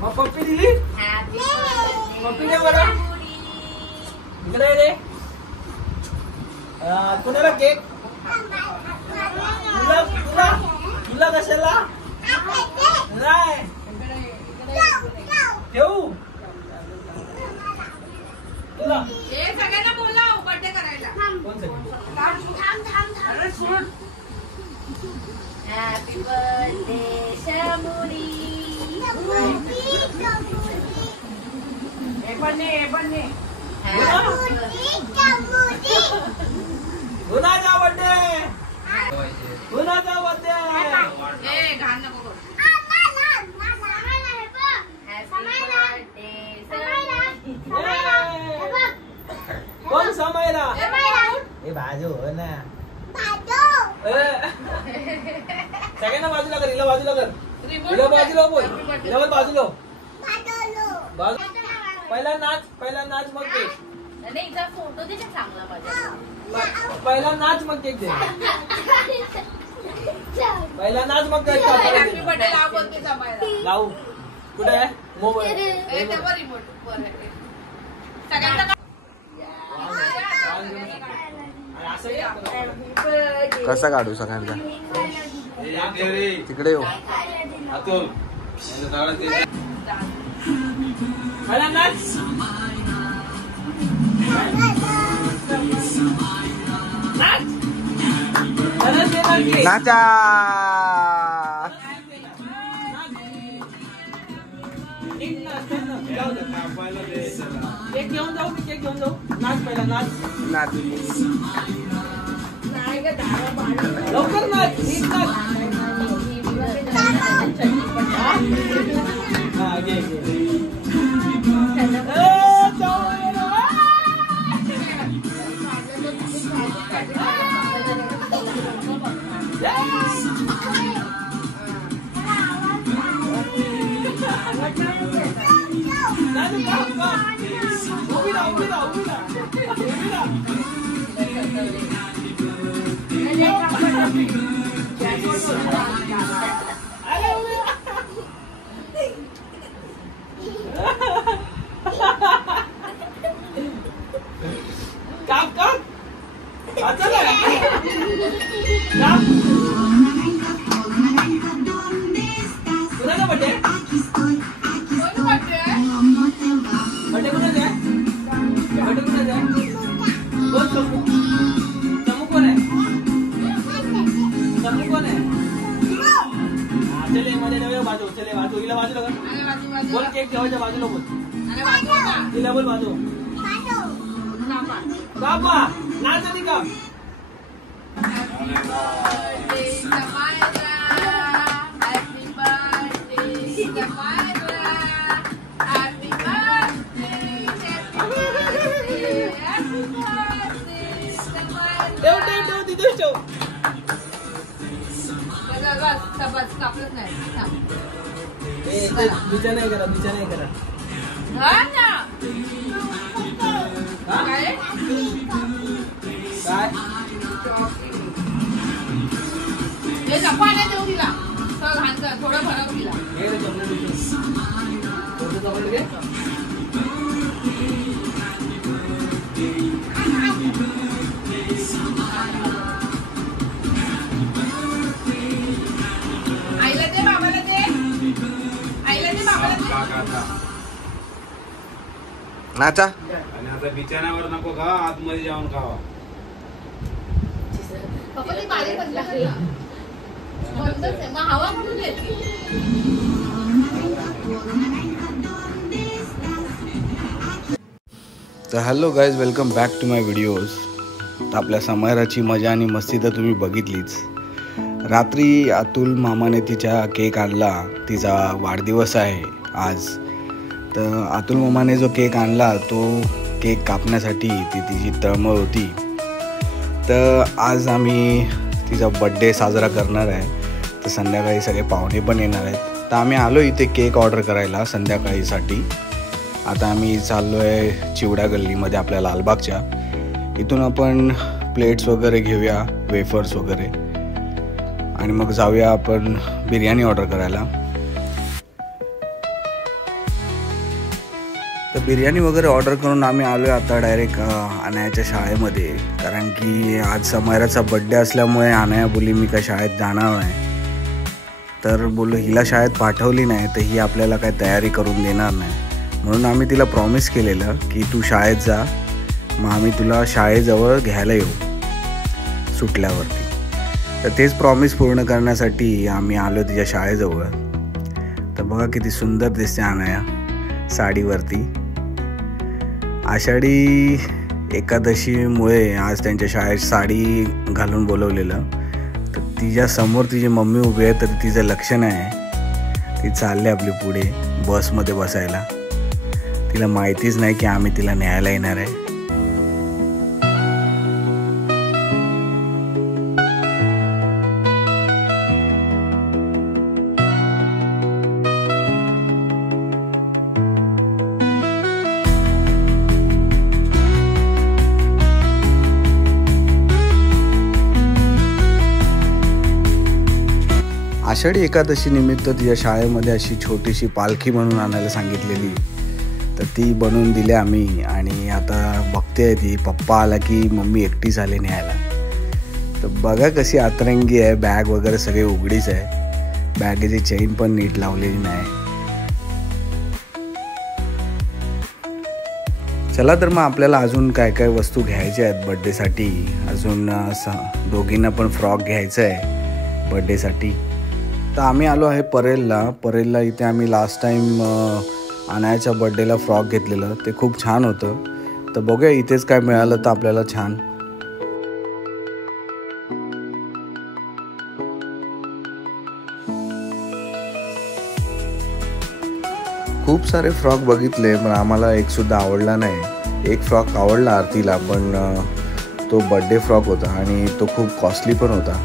मग पप्पी दिली? पप्पी दे बरं. इकडे दे. कुणाला केक? तुला कशाला? नाही ठेवू तुला. सगळ्यांना बोलाव बर्थडे करायला. हॅपी बर्थडे शमुरी. गुणाचा बर्थडे. गुणाचा बर्थडे. घाण नको करू. कोण समायला? हे बाजू हो ना. सगळ्यांना बाजूला कर. हिला बाजूला कर. हिला बाजूला बोल. हिला बोल बाजूला. पहिला नाच. पहिला नाच मग केक. फोटो दे चांगला माझा. पहिला नाच मग केक दे. पहिला नाच मग केक लावू. कुठे आहे मोबाईल? कसा काढू सगळ्यांचा? तिकडे येऊ. पहिला नाच. नाचा. केक घेऊन जाऊ. मी केक घेऊन जाऊ. नाच पहिला नाच. नाच. लवकर नाच. नीट नाच. हा घे घे. काम कर. कुणाचा बर्थडे? बर्थडे कुणाचा आहे? बर्थडे कुणाचा आहे? कोण समू? समू कोण आहे? समू कोण आहे? चले मध्ये नव्हे बाजू. चले बाजू. हिला बाजूला कर. बोल केक ठेवायच्या बाजूला बोल. हिला बोल बाजू. कापा नाच आणि काप. बिचा नाही करा. बिचा नाही करा. काय? पाण्यात देऊ तिला. घाण कर. थोडं भरव तिला. आईला दे. बाबाला दे. आईला दे. बाबाला दे. नाचा. आणि आता बिछाण्यावर नको खा. आतमध्ये जाऊन खावा. पप्पा ती बारीक बंद आहे. मग हवा कुठून येते? तर hello guys, welcome back to my videos. तर आपल्या समायराची मजा आणि मस्ती तर तुम्ही बघितलीच. रात्री अतुल मामाने तिच्या केक आणला. तिचा वाढदिवस आहे आज. तर अतुल मामाने जो केक आणला तो केक कापण्यासाठी ती तिची तळमळ होती. तर आज आम्ही तिचा बड्डे साजरा करणार आहे. तर संध्याकाळी सगळे पाहुणे पण येणार आहेत. तर आम्ही आलो इथे केक ऑर्डर करायला संध्याकाळीसाठी. आता आम्ही चाललो आहे चिवडा गल्लीमध्ये आपल्या लालबागच्या. इथून आपण प्लेट्स वगैरे घेऊया, वेफर्स वगैरे, आणि मग जाऊया आपण बिर्याणी ऑर्डर करायला. तर बिर्याणी वगैरे ऑर्डर करून आम्ही आलो आता डायरेक्ट अनायाच्या शाळेमध्ये, कारण की आज समयराचा बड्डे असल्यामुळे अनाया बोली मी काय शाळेत जाणार नाही. तर बोललो हिला शाळेत पाठवली नाही तर ही आपल्याला काय तयारी करून देणार नाही, म्हणून आम्ही तिला प्रॉमिस केलेलं की तू शाळेत जा, मग आम्ही तुला शाळेजवळ घ्यायला येऊ सुटल्यावरती. तर तेच प्रॉमिस पूर्ण करण्यासाठी आम्ही आलो तिच्या शाळेजवळ. तर बघा किती सुंदर दिसते अनाया साडीवरती. आषाढी एकादशीमुळे आज त्यांच्या शाळेत साडी घालून बोलवलेलं. तर तिच्या समोर तिची मम्मी उभी आहे, तर तिचं लक्ष नाही. ती चालली आपली पुढे बसमध्ये बसायला. तिला माहितीच नाही की आम्ही तिला न्यायला येणार आहे. आषाढी एकादशी निमित्त तिच्या शाळेमध्ये अशी छोटीशी पालखी म्हणून आणायला सांगितलेली, तर ती बनवून दिली आम्ही. आणि आता बघते ती पप्पा आला की मम्मी एकटीच आले न्यायला. तर बघा कशी आतरंगी आहे. बॅग वगैरे सगळे उघडीच आहे, बॅगेची चेन पण नीट लावलेली नाही. चला तर मग आपल्याला अजून काय काय वस्तू घ्यायच्या आहेत बड्डेसाठी. अजून दोघींना पण फ्रॉक घ्यायचं आहे बड्डेसाठी. तर आम्ही आलो आहे परेलला. इथे आम्ही लास्ट टाईम अनायाच्या बड्डेला फ्रॉक घेतलेलं, ते खूप छान होतं. तर बघूया इथेच काय मिळालं तर आपल्याला छान. खूप सारे फ्रॉक बघितले पण आम्हाला एकसुद्धा आवडला नाही. एक फ्रॉक आवडला आरतीला, पण तो बड्डे फ्रॉक होता आणि तो खूप कॉस्टली पण होता.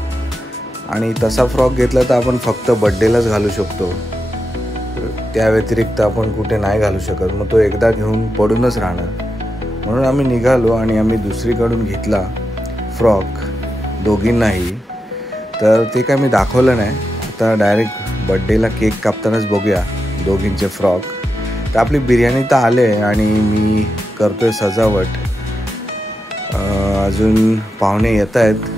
आणि तसा फ्रॉक घेतला तर आपण फक्त बड्डेलाच घालू शकतो, त्या व्यतिरिक्त आपण कुठे नाही घालू शकत. मग तो एकदा घेऊन पडूनच राहणार. म्हणून आम्ही निघालो आणि आम्ही दुसरीकडून घेतला फ्रॉक दोघींनाही. तर ते काय मी दाखवलं नाही. आता डायरेक्ट बड्डेला केक कापतानाच बघूया दोघींचे फ्रॉक. तर आपली बिर्याणी तर आले आणि मी करतोय सजावट. अजून पाहुणे येत आहेत.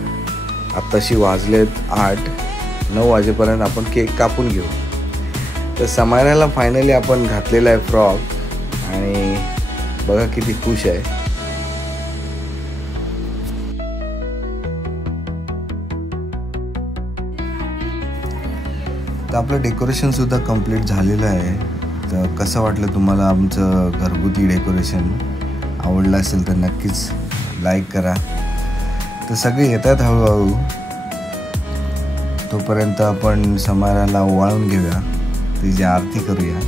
आत्ताशी वाजलेत 8-9 वाजेपर्यंत आपण केक कापून घेऊ. तर समयराला फायनली आपण घातलेला आहे फ्रॉक आणि बघा किती खुश आहे. तर आपलं डेकोरेशनसुद्धा कंप्लीट झालेलं आहे. तर कसं वाटलं तुम्हाला आमचं घरगुती डेकोरेशन? आवडलं असेल तर नक्कीच लाईक करा. तर सगळे येतात हळूहळू. तोपर्यंत आपण समयराला ओवाळून घेऊया, तिची आरती करूया.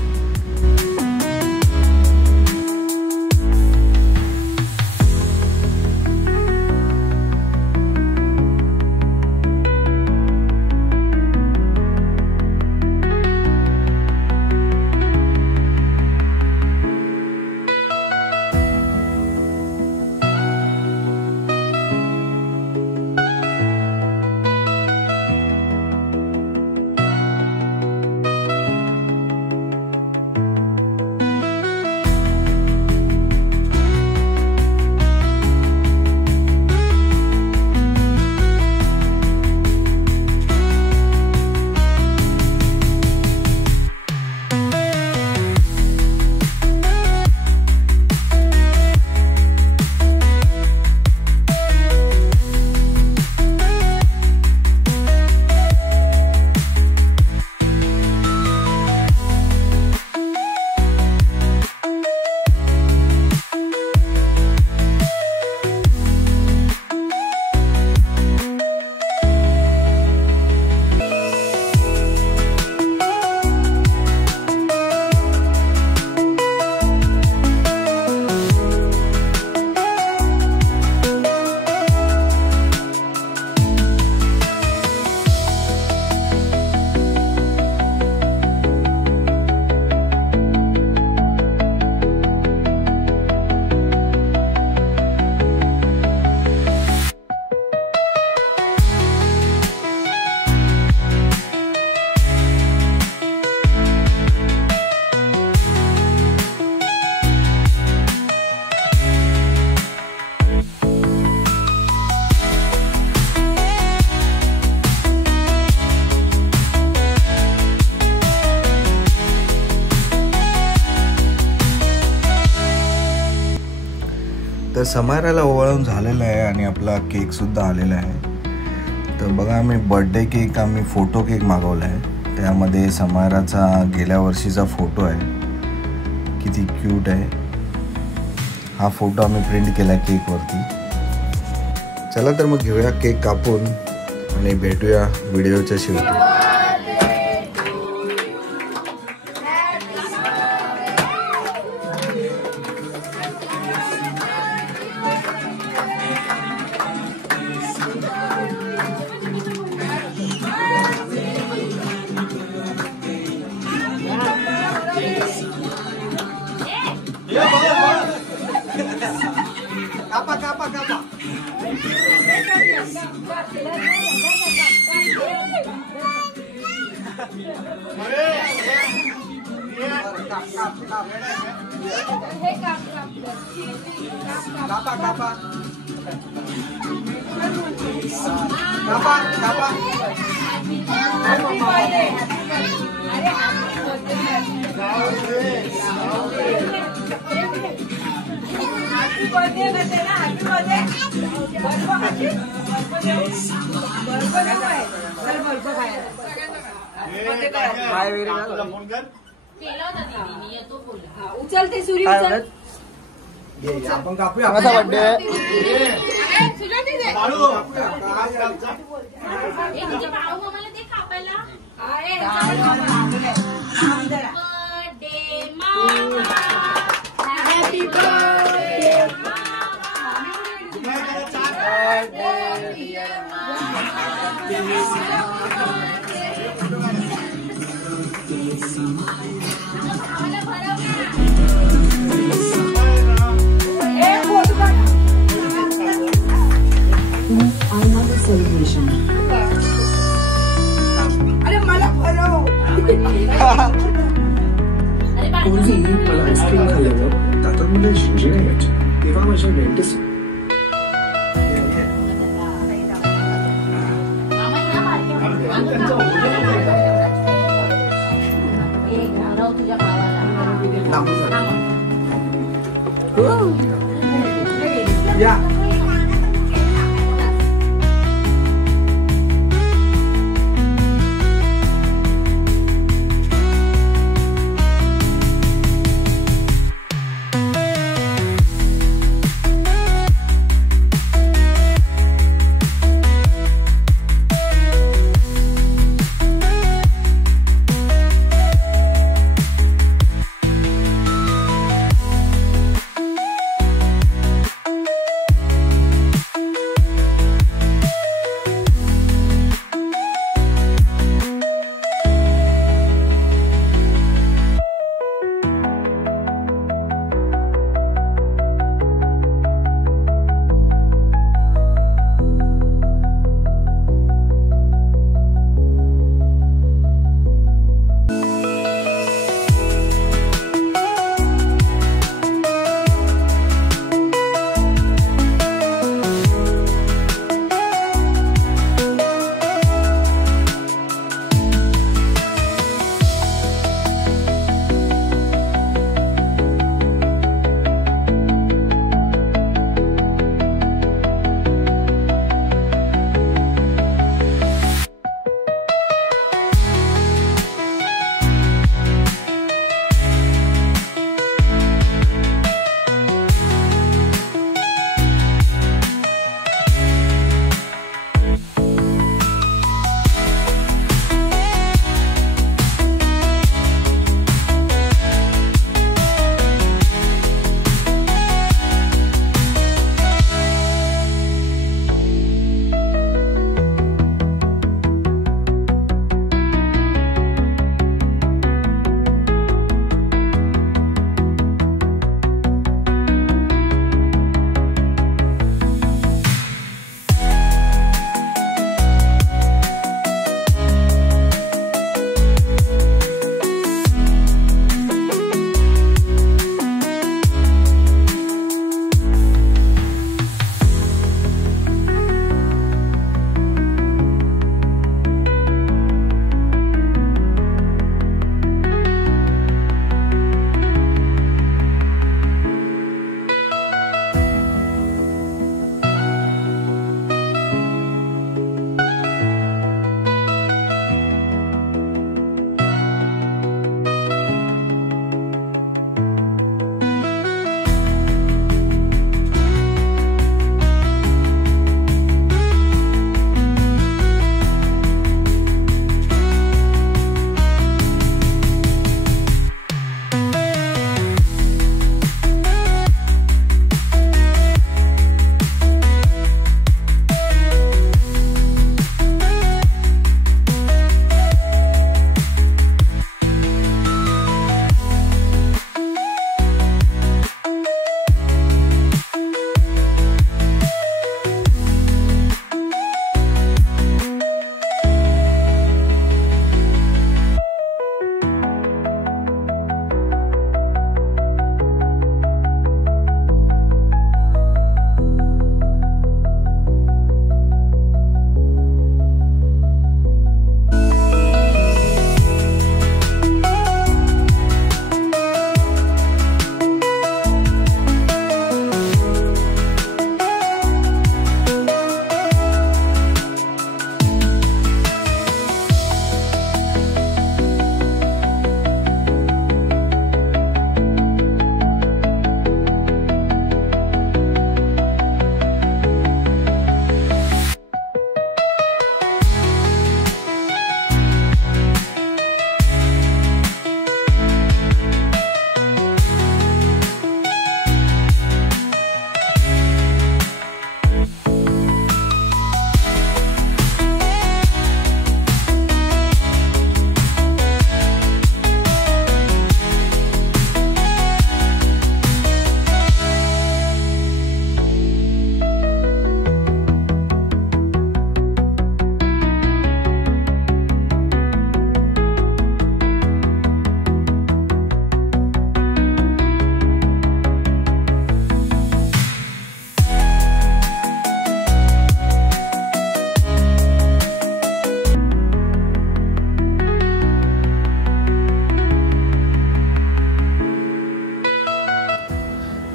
तर समायराला ओवाळून झालेलं आहे आणि आपला केकसुद्धा आलेला आहे. तर बघा आम्ही बर्थडे केक आम्ही फोटो केक मागवला आहे. त्यामध्ये समायराचा गेल्या वर्षीचा फोटो आहे. किती क्यूट आहे. हा फोटो आम्ही प्रिंट केला आहे केकवरती. चला तर मग घेऊया केक कापून आणि भेटूया व्हिडिओच्या शेवटी. उचलते सूर्य उचल. आपण कापूया माझा बर्थडे अरे मला भरव. पूर्वी मला आईस्क्रीम खाल्ल्यावर दातांमध्ये झिंजिण्या यायच्या. तेव्हा माझ्या डेंटिस्ट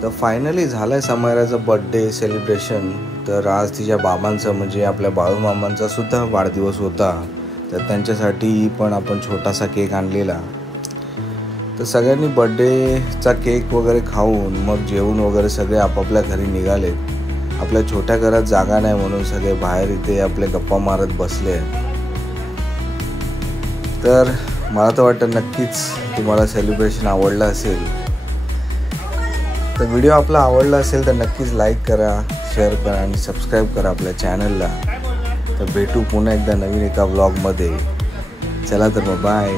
तर फायनली झालं आहे समयराचं बड्डे सेलिब्रेशन. तर आज तिच्या बाबांचं म्हणजे आपल्या बाळूमामांचा सुद्धा वाढदिवस होता. तर त्यांच्यासाठी पण आपण छोटासा केक आणलेला. तर सगळ्यांनी बड्डेचा केक वगैरे खाऊन मग जेवून वगैरे सगळे आपापल्या घरी निघालेत. आपल्या छोट्या घरात जागा नाही म्हणून सगळे बाहेर इथे आपले गप्पा मारत बसले. तर मला तर वाटतं नक्कीच तुम्हाला सेलिब्रेशन आवडलं असेल. तर व्हिडिओ आपला आवडला असेल तर नक्कीच लाईक करा, शेअर करा आणि सबस्क्राईब करा आपल्या चॅनलला. तर भेटू पुन्हा एकदा नवीन एका व्लॉगमध्ये. चला तर मग बाय.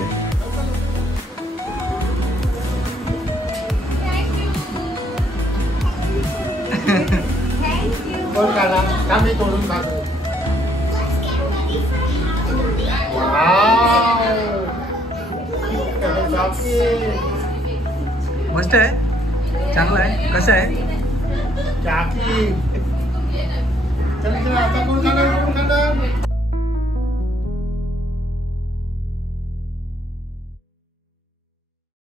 मस्त आहे, चांगला आहे. कसं आहे? आता कोण खाणार?